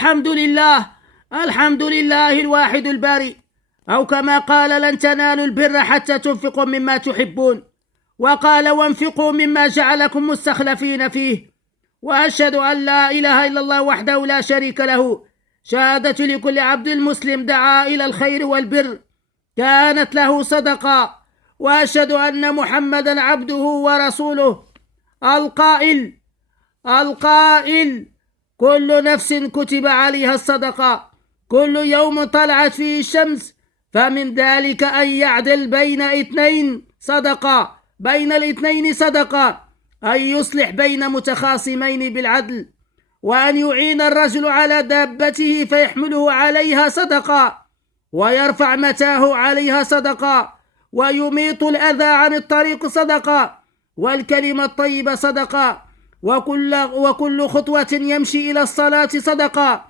الحمد لله، الحمد لله الواحد الباري. أو كما قال: لن تنالوا البر حتى تنفقوا مما تحبون. وقال: وانفقوا مما جعلكم مستخلفين فيه. وأشهد أن لا إله إلا الله وحده لا شريك له، شهادة لكل عبد مسلم دعا إلى الخير والبر كانت له صدقة. وأشهد أن محمدا عبده ورسوله، القائل: كل نفس كتب عليها الصدقة، كل يوم طلعت فيه الشمس، فمن ذلك أن يعدل بين الاثنين صدقة، أن يصلح بين متخاصمين بالعدل، وأن يعين الرجل على دابته فيحمله عليها صدقة، ويرفع متاه عليها صدقة، ويميط الأذى عن الطريق صدقة، والكلمة الطيبة صدقة، وكل خطوة يمشي إلى الصلاة صدقة،